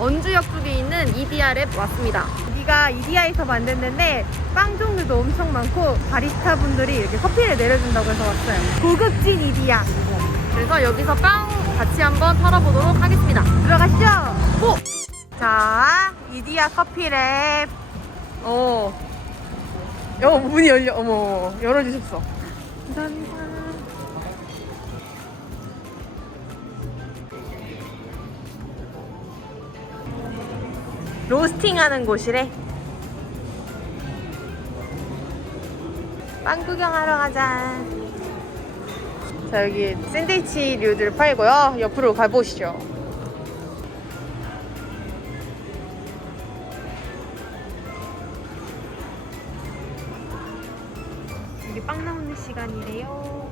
원주역 쪽에 있는 EDR에 왔습니다. 여기가 EDR에서 만드는데 빵 종류도 엄청 많고 바리스타 분들이 이렇게 커피를 내려준다고 해서 왔어요. 고급진 EDR. 그래서 여기서 빵 같이 한번 털어보도록 하겠습니다. 들어가시죠. 오! 자, EDR 커피랩. 오. 어, 문이 열려. 어머, 열어주셨어. 감사합니다. 로스팅하는 곳이래. 빵 구경하러 가자. 자 여기 샌드위치류들 팔고요. 옆으로 가보시죠. 이게 빵 나오는 시간이래요.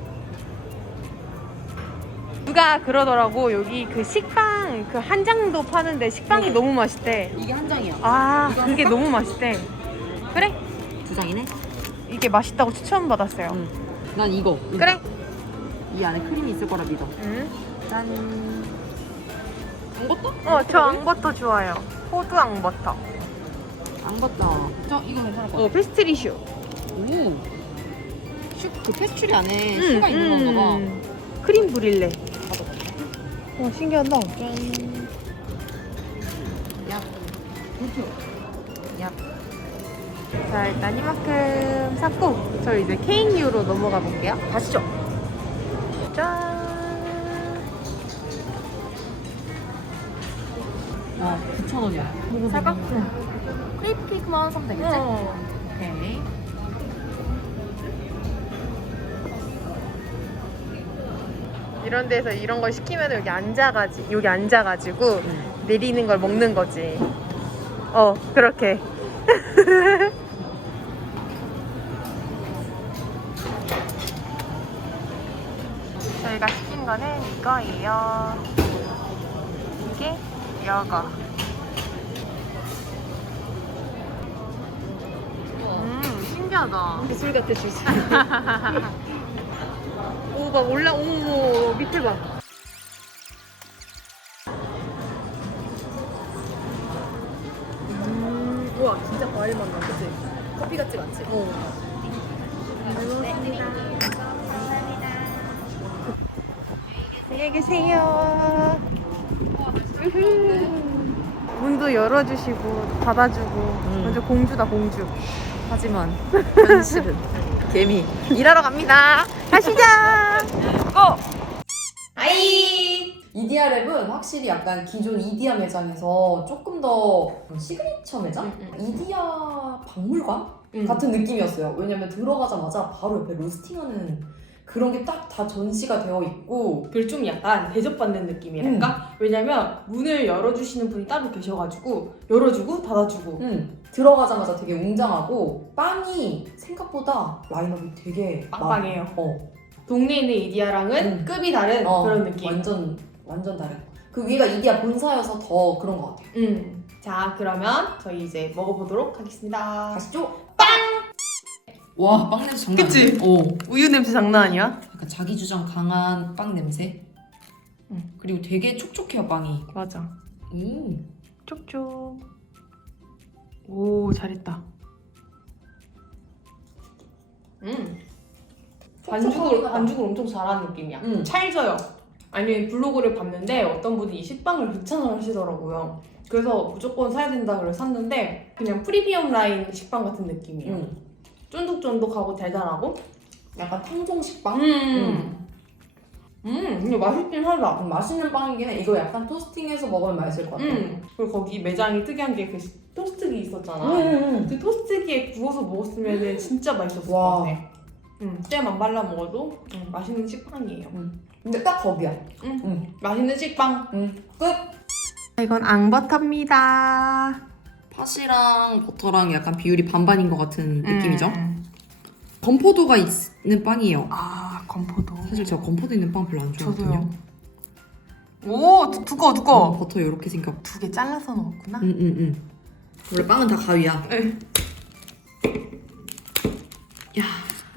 누가 그러더라고 여기 그 식빵 그 한 장도 파는데 식빵이 네. 너무 맛있대. 이게 한 장이야. 아 이거 그게? 너무 맛있대. 그래 두 장이네. 이게 맛있다고 추천 받았어요. 응. 난 이거. 이거. 그래. 이 안에 크림이 있을 거라 믿어. 응. 짠. 앙버터? 어 저 앙버터 좋아요. 호두 앙버터. 앙버터. 저 이거 괜찮을 것 같아. 어 페스트리 슈. 오. 슈, 그 페스츄리 안에 슈가 있는 건가 봐. 음. 크림 브릴레. 와 신기하다. 짠. 야. 이렇게. 야. 자 일단 이만큼 샀고 저 이제 케이크류로 넘어가 볼게요. 가시죠. 짠. 와, 9,000원이야. 살까? 크레이프 케이크만 사면 되겠지? 어. 이런 데서 이런 걸 시키면 여기 앉아가지 여기 앉아가지고 응. 내리는 걸 먹는 거지. 어 그렇게. 저희가 시킨 거는 이거예요. 이게 여거. 음 신기하다. 기술 같아, 주스. 오, 막 올라, 오, 밑에 봐. 음, 우와, 진짜 과일 맛 나, 그치? 커피 같지 않지? 어. 잘 먹었습니다. 안녕히 계세요. 문도 열어주시고, 닫아주고, 완전 공주다, 공주. 하지만 현실은 개미. 일하러 갑니다. 가시죠. 고! 하이! 이디아 랩은 확실히 약간 기존 이디아 매장에서 조금 더 시그니처 매장? 음, 이디아 박물관? 음. 같은 느낌이었어요. 왜냐면 들어가자마자 바로 옆에 로스팅하는 그런 게 딱 다 전시가 되어 있고 그걸 좀 약간 대접받는 느낌이랄까? 왜냐면 문을 열어주시는 분이 따로 계셔가지고 열어주고 닫아주고 음, 들어가자마자 되게 웅장하고 빵이 생각보다 라인업이 되게 빵빵해요. 많아. 어, 동네에 있는 이디아랑은 음. 급이 다른 어, 그런 느낌. 완전 완전 다른. 그 위가 이디아 본사여서 더 그런 것 같아요. 음. 자 그러면 저희 이제 먹어보도록 하겠습니다. 가시죠. 와, 빵 냄새 장난? 아니야? 오. 우유 냄새 장난 아니야? 약간 자기 주장 강한 빵 냄새. 응. 그리고 되게 촉촉해요, 빵이. 맞아. 오. 쪽쪽. 오, 잘했다. 음. 반죽을 나. 반죽을 엄청 잘하는 느낌이야. 음. 찰져요. 아니 블로그를 봤는데 어떤 분이 이 식빵을 극찬을 하시더라고요. 그래서 무조건 사야 된다 그래서 샀는데 그냥 프리미엄 라인 식빵 같은 느낌이에요. 음, 쫀득쫀득하고 달달하고. 약간 탕종 식빵? 음. 음, 이거 맛있긴 하다. 음, 맛있는 빵이긴 해. 이거 약간 토스팅해서 먹으면 맛있을 것 같아. 음. 그리고 거기 매장이 특이한 게 그 토스트기 있었잖아. 음. 그 토스트기에 구워서 먹었으면 진짜 맛있었을 와. 것 같아. 음, 잼안 발라 먹어도 음, 맛있는 식빵이에요. 근데 딱 거기야. 맛있는 식빵. 음. 끝. 이건 앙버터입니다. 팥이랑 버터랑 약간 비율이 반반인 것 같은 느낌이죠? 음. 건포도가 있는 빵이에요. 아 건포도. 사실 제가 건포도 있는 빵 별로 안 좋아하거든요. 오 두- 두꺼워 어, 두꺼워. 버터 이렇게 생겼. 두 개 잘라서 넣었구나. 응, 응, 응. 원래 빵은 다 가위야. 네.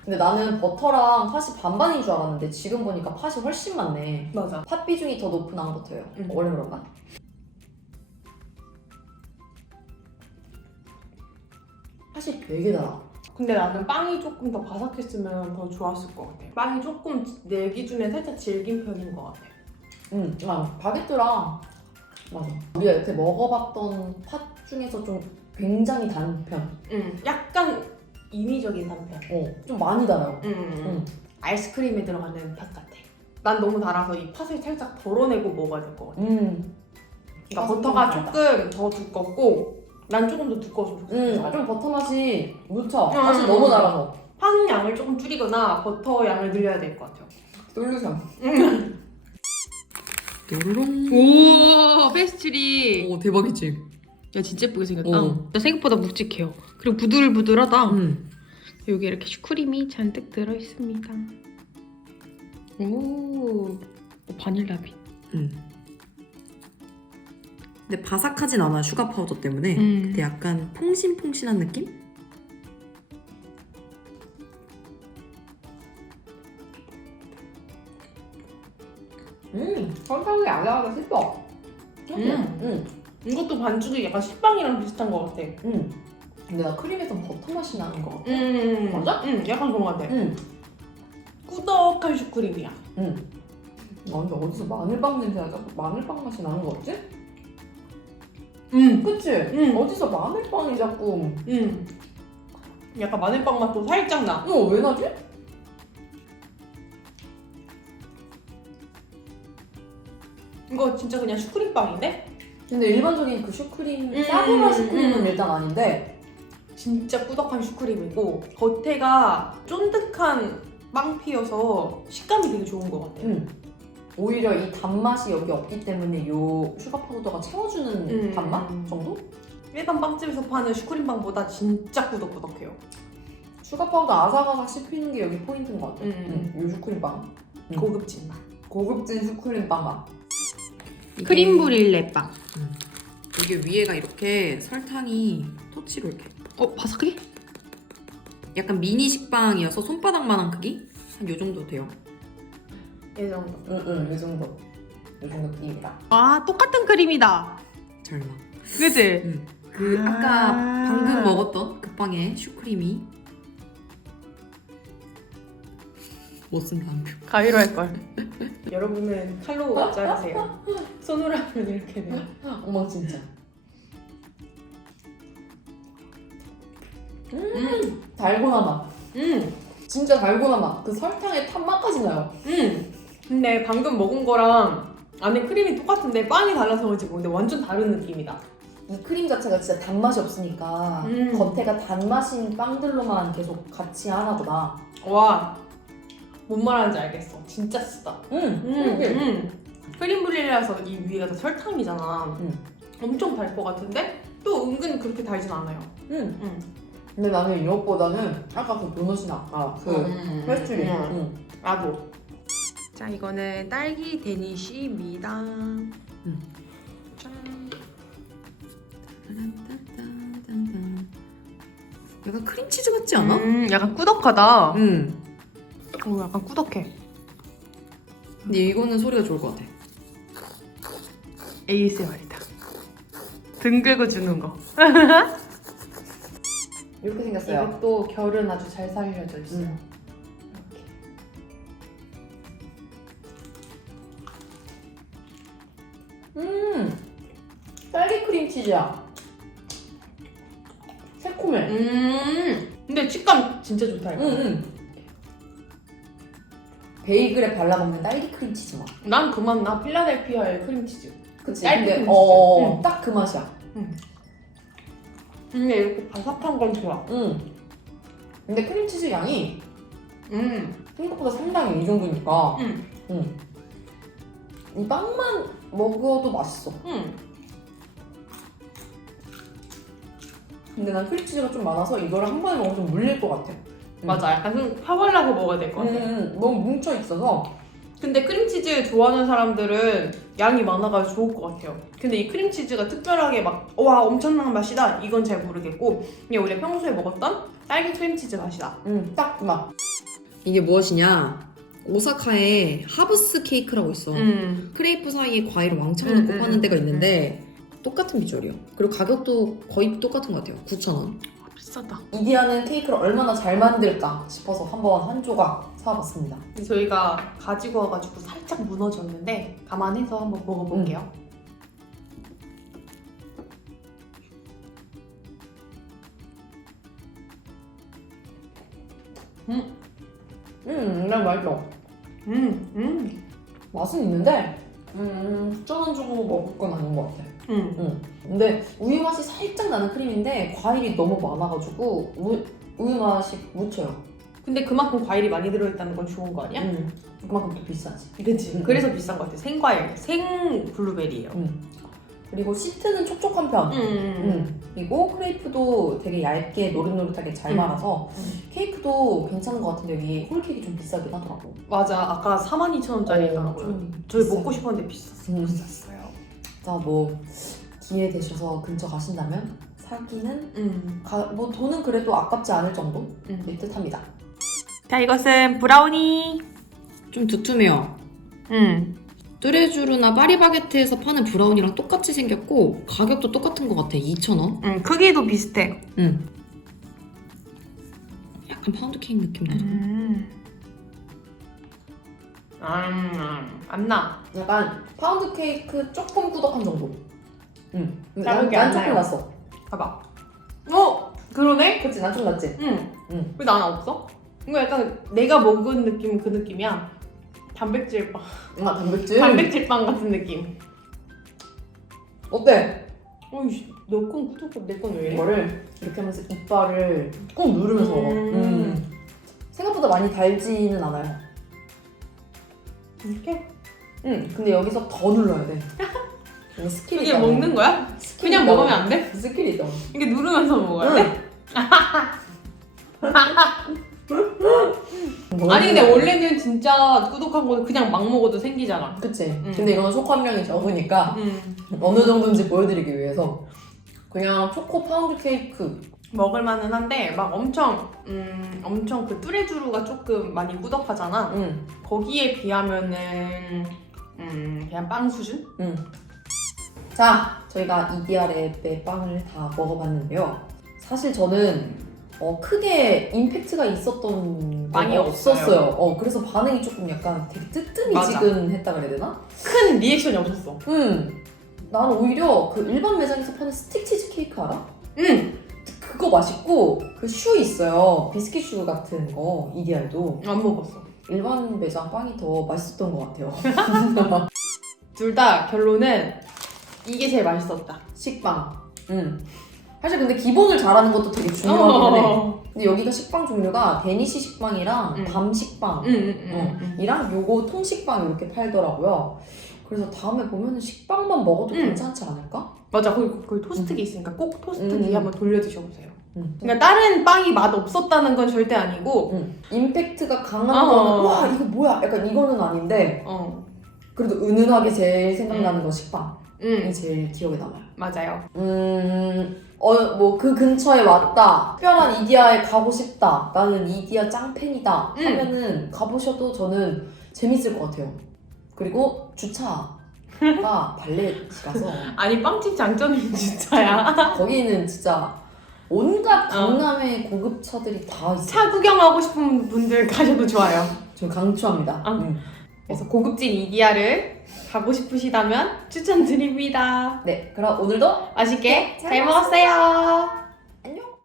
야, 근데 나는 버터랑 팥이 반반인 줄 알았는데 지금 보니까 팥이 훨씬 많네. 맞아. 팥 비중이 더 높은 앙버터예요. 응. 원래 그런가? 팥이 되게 달아. 근데 나는 빵이 조금 더 바삭했으면 더 좋았을 것 같아. 빵이 조금 내 기준에 살짝 질긴 편인 것 같아. 응, 아, 바게트랑 맞아. 우리가 여태 먹어봤던 팥 중에서 좀 굉장히 단 편. 응. 약간 인위적인 단편. 어, 좀 많이 달아요. 응. 응. 응. 아이스크림에 들어가는 팥 같아. 난 너무 달아서 이 팥을 살짝 덜어내고 먹어야 될 것 같아. 음, 그러니까 버터가. 조금 더 두껍고 난 조금 더 두꺼워서 음, 좋겠어. 좀 버터 맛이 묻혀. 음, 팥이 음, 너무 음. 달아서. 팥 양을 조금 줄이거나 버터 양을 늘려야 될 것 같아요. 솔루션. 요로롱. 오 페스츄리. 오, 대박이지? 야 진짜 예쁘게 생겼다. 어. 생각보다 묵직해요. 그리고 부들부들하다. 응. 여기 이렇게 슈크림이 잔뜩 들어 있습니다. 오 바닐라 빛. 응. 근데 바삭하진 않아, 슈가 파우더 때문에. 음. 근데 약간 퐁신퐁신한 느낌? 음, 설탕이 알아가다 싶어. 음. 음, 이것도 반죽이 약간 식빵이랑 비슷한 것 같아. 음. 근데 나 크림에서 버터 맛이 나는 것 같아. 음. 맞아? 응, 약간 그런 것 같아. 음. 꾸덕한 슈크림이야. 응. 아, 근데 어디서 마늘빵 냄새가 자꾸 마늘빵 맛이 나는 거 같지? 응. 그치? 응. 어디서 마늘빵이 자꾸 응. 약간 마늘빵 맛도 살짝 나. 이거 왜 나지? 이거 진짜 그냥 슈크림빵인데? 근데 일반적인 그 슈크림 음, 싸구려 슈크림은 음. 일단 아닌데 진짜 꾸덕한 슈크림이고 겉에가 쫀득한 빵피여서 식감이 되게 좋은 것 같아. 음. 오히려 이 단맛이 여기 없기 때문에 요 슈가 파우더가 채워주는 음. 단맛 정도? 일반 빵집에서 파는 슈크림 빵보다 진짜 꾸덕꾸덕해요. 슈가 파우더 아삭아삭 씹히는 게 여기 포인트인 것 같아. 음. 요 슈크림 빵. 음. 고급진 맛. 고급진 슈크림 빵 맛. 크림 브릴레 빵. 이게 위에가 이렇게 설탕이 토치로 이렇게. 어 바삭해? 약간 미니 식빵이어서 손바닥만한 크기? 한 요 정도 돼요. 이 정도. 응, 응, 이 정도. 이 정도 크림이다. 아 똑같은 크림이다. 설마. 그지? 응. 그 아. 아까 방금 먹었던 그 빵에 슈크림이 못 쓴다. 가위로 할 걸. 여러분은 칼로 자르세요. 손으로 하면 이렇게 돼요. 엉망진짜. 음, 달고나 맛. 음, 진짜 달고나 맛. 그 설탕의 탄맛까지 나요. 음. 근데 방금 먹은 거랑 안에 크림이 똑같은데 빵이 달라서 그런지 모르는데 완전 다른 느낌이다. 이 크림 자체가 진짜 단맛이 없으니까 음. 겉에가 단맛인 빵들로만 계속 같이 하나 보다. 와, 뭔 말하는지 알겠어. 진짜 쓰다. 음, 음, 이게 음. 크림 브릴레라서 이 위에가 다 설탕이잖아. 음. 엄청 달 것 같은데 또 은근 그렇게 달진 않아요. 음. 음. 근데 나는 이것보다는 아까 그 도넛이나 아까 그 음. 페스츄리. 음. 음. 나도. 자 이거는 딸기 데니쉬입니다. 음. 짠. 약간 크림치즈 같지 않아? 음, 약간 꾸덕하다. 응. 오, 약간 꾸덕해. 근데 이거는 소리가 좋을 것 같아. ASMR이다. 등 긁어 주는 거. 이렇게 생겼어요. 이것도 결은 아주 잘 살려져 있어요. 음. 음, 딸기 크림 치즈야. 새콤해. 음. 근데 식감 진짜 좋다 이거. 응, 응. 베이글에 발라 먹는 딸기 크림 치즈 맛. 난 그만 나 필라델피아의 크림치즈. 그치? 딸기 근데 크림 어, 치즈. 딱그 맛이야. 근데 이렇게 바삭한 건 좋아. 응. 근데 크림 치즈 양이 음. 생각보다 상당히 이 정도니까. 음. 응. 이 빵만 먹어도 맛있어. 음. 근데 난 크림 치즈가 좀 많아서 이거를 한 번에 먹으면 좀 물릴 것 같아. 맞아, 약간 좀 펴발라서 먹어야 될것 음, 같아. 음, 너무 뭉쳐 있어서 근데 크림치즈 좋아하는 사람들은 양이 많아가지고 좋을 것 같아요. 근데 이 크림치즈가 특별하게 막, 와, 엄청난 맛이다. 이건 잘 모르겠고, 그냥 우리가 평소에 먹었던 딸기 크림치즈 맛이다. 음, 딱 맛. 이게 무엇이냐? 오사카에 하브스 케이크라고 있어. 음. 크레이프 사이에 과일을 왕창 음, 넣고 음, 파는 데가 음, 있는데 똑같은 비주얼이요. 그리고 가격도 거의 똑같은 것 같아요. 9,000원. 비싸다. 이디야는 케이크를 얼마나 잘 만들까 싶어서 한번 한 조각 사봤습니다. 저희가 가지고 와가지고 살짝 무너졌는데, 감안해서 한번 먹어볼게요. 음, 난 맛있어. 음, 음, 맛은 있는데, 음, 9,000원 주고 먹을 건 아닌 것 같아. 음. 음. 근데 우유 맛이 살짝 나는 크림인데 과일이 너무 많아가지고 우, 우유 맛이 묻혀요. 근데 그만큼 과일이 많이 들어있다는 건 좋은 거 아니야? 음. 그만큼 또 비싸지. 그치. 음. 그래서 비싼 것 같아. 생과일, 생 블루베리예요. 음. 그리고 시트는 촉촉한 편. 음. 음. 그리고 크레이프도 되게 얇게 노릇노릇하게 잘 음. 말아서 음. 케이크도 괜찮은 것 같은데 위에 홀케이크 좀 비싸긴 하더라고. 맞아. 아까 42,000원짜리더라고요. 어, 좀 저희 비싸. 먹고 싶었는데 비쌌어요. 음. 비쌌어요. 자, 뭐 기회 되셔서 근처 가신다면 사기는 음. 가, 뭐 돈은 그래도 아깝지 않을 정도? 음. 일 듯합니다. 자, 이것은 브라우니. 좀 두툼해요. 음. 뚜레쥬르나 파리바게트에서 파는 브라운이랑 똑같이 생겼고 가격도 똑같은 것 같아. 2,000원. 음, 크기도 비슷해. 응. 약간 파운드 케이크 느낌 나죠? 음. 음, 안 나. 약간 파운드 케이크 조금 꾸덕한 정도. 응. 난, 자극이 난안 조금 나요. 났어. 봐봐. 어? 그러네? 그치, 난좀 났지. 응. 응. 왜 나는 없어? 이거 약간 내가 먹은 느낌은 그 느낌이야. 단백질 빵. 아, 단백질. 단백질 빵 같은 느낌. 어때? 어이씨, 너건 구독 내건 왜 이래? 이거를 이렇게 하면서 이빨을 꾹 누르면서 먹어. 음. 음. 생각보다 많이 달지는 않아요. 이렇게? 응. 근데 여기서 더 눌러야 돼. 스킬이 이게 있다고. 먹는 거야? 스킬이 그냥 있다고. 먹으면 안 돼? 스킬이 있다고. 이게 누르면서 먹어야 돼? 아니 근데 원래는 진짜 꾸덕한 거는 그냥 막 먹어도 생기잖아. 그치. 음. 근데 이거는 속함량이 적으니까 음. 어느 정도인지 보여드리기 위해서 그냥 초코 파운드 케이크 먹을 만은 한데 막 엄청 음 엄청 그 뚜레쥬르가 조금 많이 꾸덕하잖아. 응. 거기에 비하면은 음 그냥 빵 수준? 응. 자, 저희가 이디아랩의 빵을 다 먹어봤는데요. 사실 저는 어, 크게 임팩트가 있었던 빵이 건 없어요. 없었어요. 어, 그래서 반응이 조금 약간 되게 뜨뜻미지근했다 그래야 되나? 큰 리액션이 없었어. 응. 나는 오히려 그 일반 매장에서 파는 스틱 치즈 케이크 알아? 응. 그거 맛있고 그 슈 있어요. 비스킷 슈 같은 거 이디알도 안 먹었어. 일반 매장 빵이 더 맛있었던 것 같아요. 둘 다 결론은 이게 제일 맛있었다. 식빵. 응. 사실 근데 기본을 잘하는 것도 되게 중요하긴 해. 어. 근데 여기가 식빵 종류가 데니시 식빵이랑 응. 밤 식빵 응, 응, 응, 어. 응. 이랑 요거 통식빵 이렇게 팔더라고요. 그래서 다음에 보면은 식빵만 먹어도 응. 괜찮지 않을까? 맞아, 거기, 거기 토스트기 있으니까 꼭 토스트기 음. 한번 돌려 드셔보세요. 응. 그러니까 다른 빵이 맛 없었다는 건 절대 아니고, 응. 임팩트가 강한 어. 거는 와 이거 뭐야? 약간 이거는 아닌데 어, 그래도 은은하게 제일 생각나는 건 식빵 이 응, 제일 기억에 남아요. 맞아요. 음, 어, 뭐, 그 근처에 왔다. 특별한 이디아에 가고 싶다. 나는 이디아 짱팬이다. 음. 하면은 가보셔도 저는 재밌을 것 같아요. 그리고 주차가 발렛이라서 아니 빵집 장점이 진짜야. 거기는 진짜 온갖 어. 강남의 고급 차들이 다 있어요. 차 구경하고 싶은 분들 가셔도 좋아요. 좀 강추합니다. 어. 음. 그래서 고급진 이디야를 가고 싶으시다면 추천드립니다. 네, 그럼 오늘도 맛있게 잘잘 먹었어요.